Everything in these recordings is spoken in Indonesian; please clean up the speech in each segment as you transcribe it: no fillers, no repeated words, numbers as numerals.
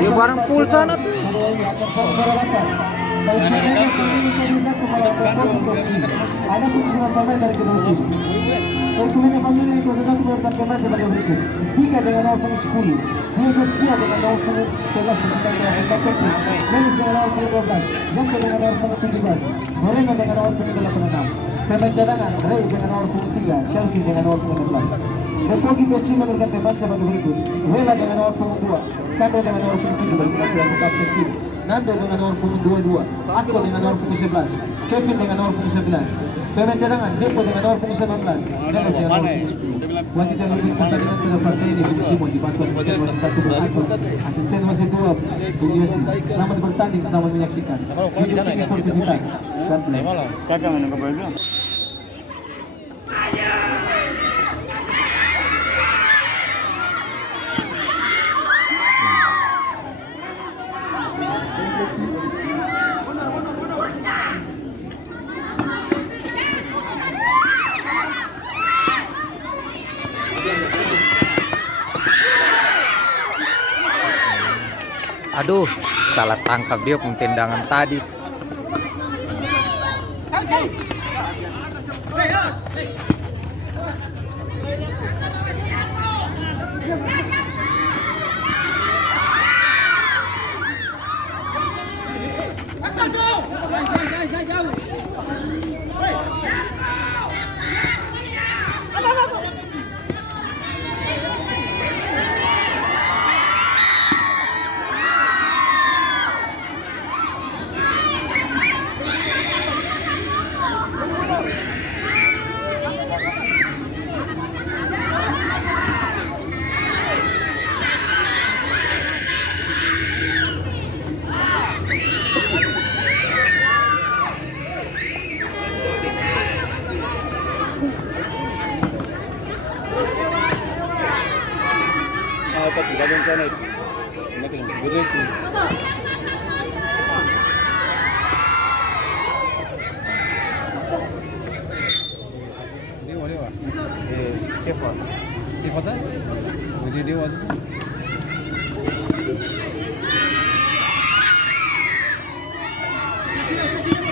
Dia barang pulsa na tuh. Ada putusan pemain dari kedua tim. Dokumennya familia itu satu merupakan pemain sebagai berikut. 3 dengan nomor punggung 10, Diego Sekia dengan nomor punggung 11 merupakan pemain kapten. Melis dengan nomor punggung 12, Janto dengan nomor punggung 17, Moreno dengan nomor punggung 86. Pemain cadangan Ray dengan nomor punggung 3, Kelvin dengan nomor punggung 16. Depogi FC menurunkan pemain sebagai berikut. Wela dengan nomor punggung 2, Sandro dengan nomor punggung 7 berarti selaku kapten tim. Nando dengan nomor punggung 22, Akko dengan nomor punggung 11, Kevin dengan nomor punggung 9. Pemain cadangan Jeppo dengan nomor punggung 19, Dennis dengan nomor punggung 10. Wasit yang memimpin pertandingan pada partai ini Bung Simon dibantu asisten wasit 1 Bung Anton, asisten wasit 2 Bung Yosi. Selamat bertanding, selamat menyaksikan. Tunjukkan sportivitas. God bless. Aduh, salah tangkap dia tendangan tadi.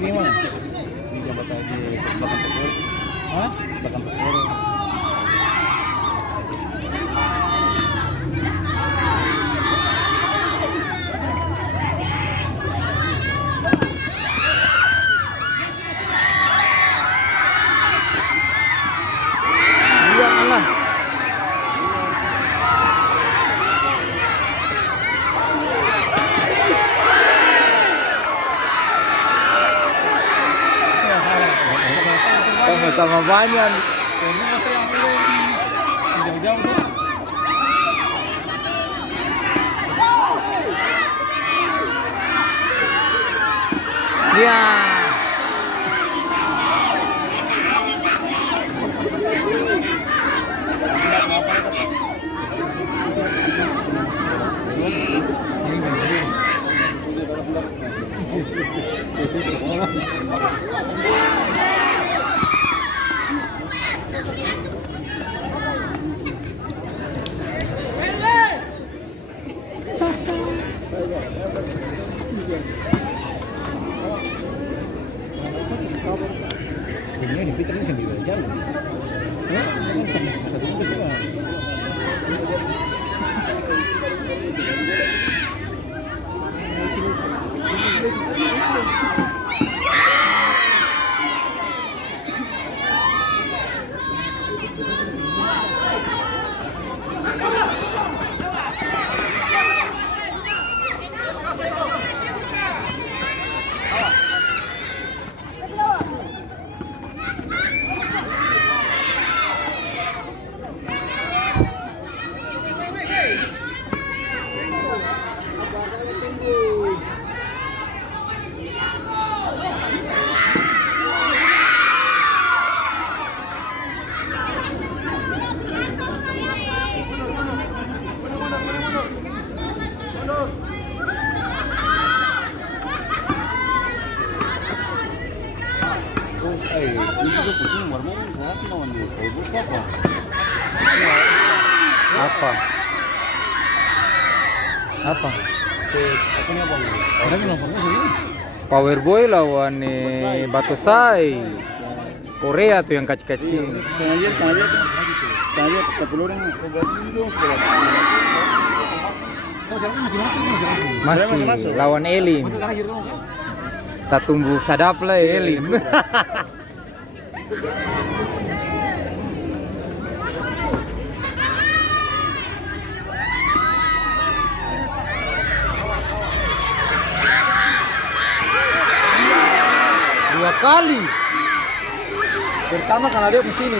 Ini mana? Di jabatan di belakang Tekor. Hah? Belakang Tekor. Sama banyak. Ini masa yang jauh-jauh tuh. Ya. Apa? Apa? Apa ni abang? Ada ni nombor masuk ni. Power Boy lawan Batosai. Korea tuh yang kecil-kecil. Sengaja kepuluh orang. Masih lawan Elin. Kita tunggu sadap lah Elin. Dua kali. Pertama karena dia di sini.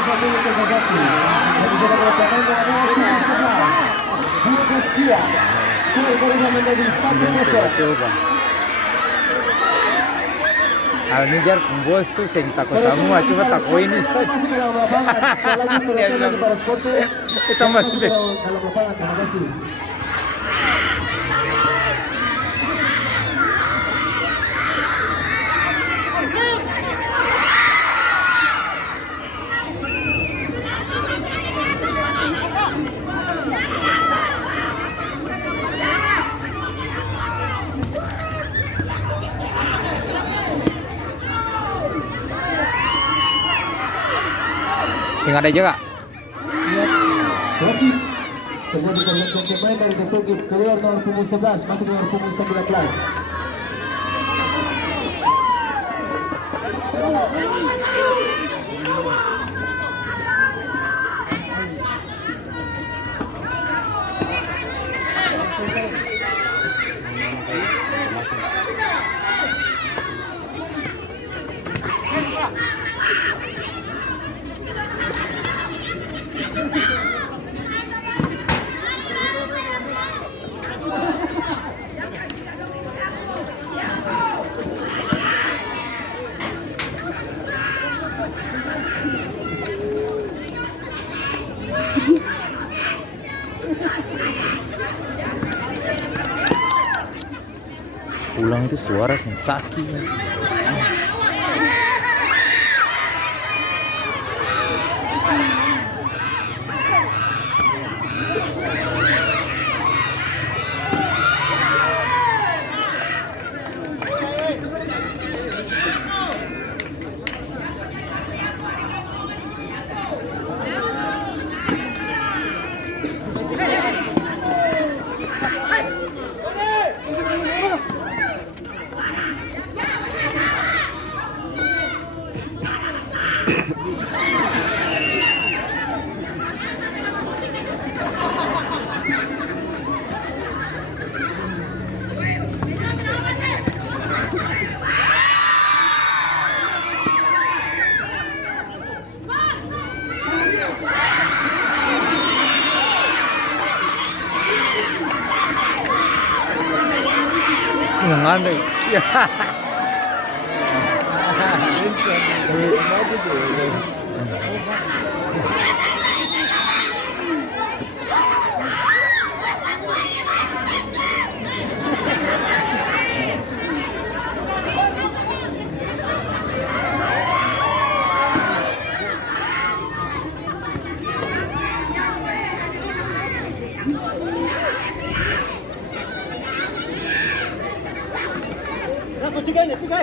Fadil ke 1. Dan juga pemain dengan nomor punggung 11 Diego Skia. Skor barunya menjadi 1-0. Coba. Almijar bos tuh sing tako semua, coba tako ini saja. Masuk ke dalam lapangan. Sekali lagi Dia bilang, para supporter. kita masuk deh. Dalam lapangan. Terima kasih. Sing ada juga. Ya, masih terjadi pergantian pemain dari Kepugi keluar nomor punggung 11 masuk nomor punggung 19. Pulang itu suara sensasi. Ngandai.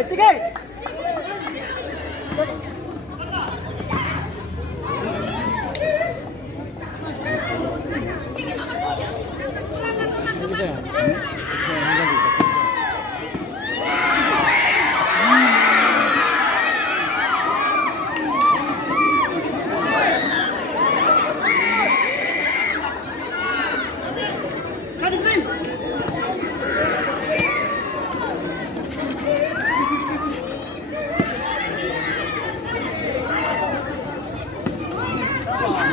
Tiga.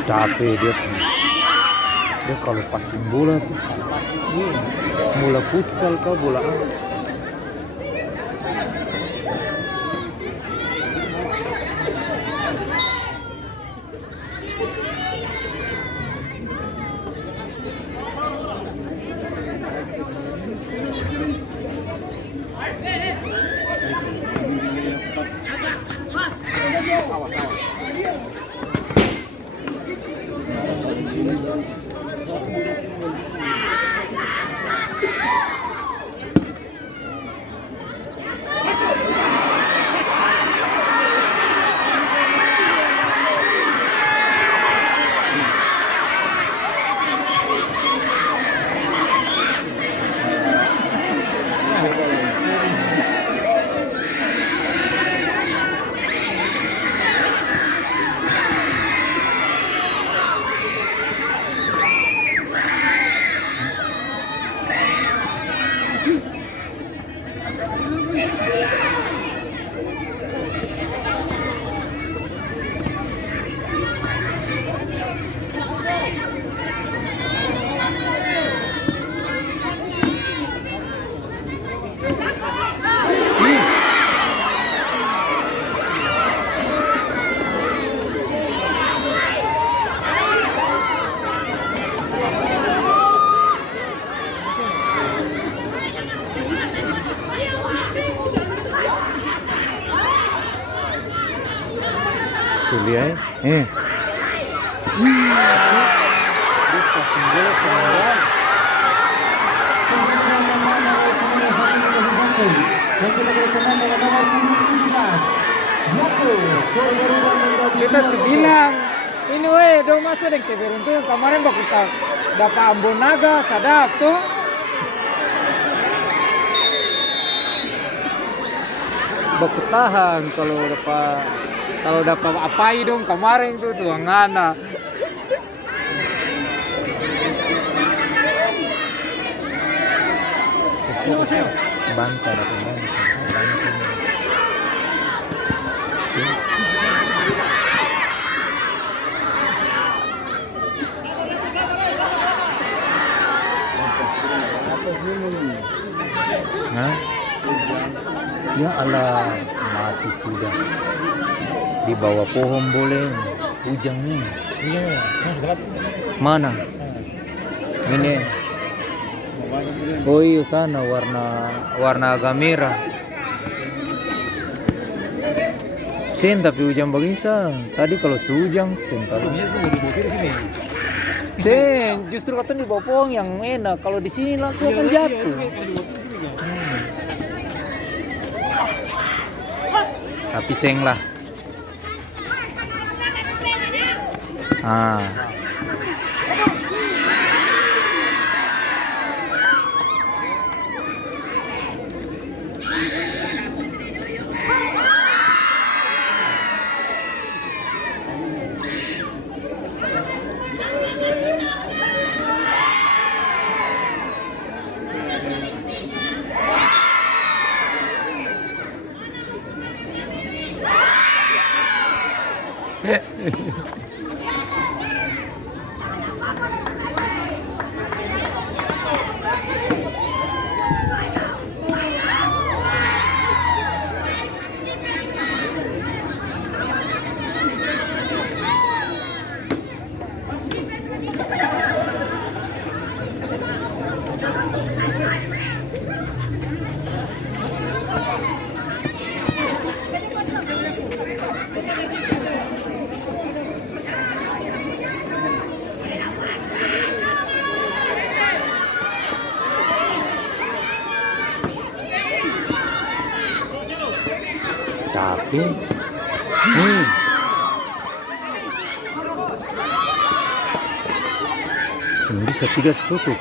Capek dia kalau passing bola tuh bola futsal kah bola apa? lihat. Dia passing bola kemudian. Kita sebilang ini weh dong masa deng keberuntungan kemarin bakal kita dapat Ambon Naga sadap tuh. Bakal tahan kalau dapat apa dong kemarin tuh ngana. Bantai atau Hah? Ya Allah, mati sudah. Di bawah pohon boleh hujan nih. Iya, Mana? Ini. Oh iya sana warna agak merah. Sen tapi hujan begini sang. Tadi kalau sehujan sen tadi. ini tuh mau dibawa di sini. Sen justru katanya di bawah pohon yang enak. Kalau di sini langsung akan jatuh. Tapi seng lah. Ah. Tapi bisa tidak tutup.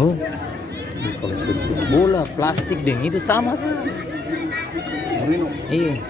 Oh, kalau sepak bola plastik deng itu sama sih. Iya.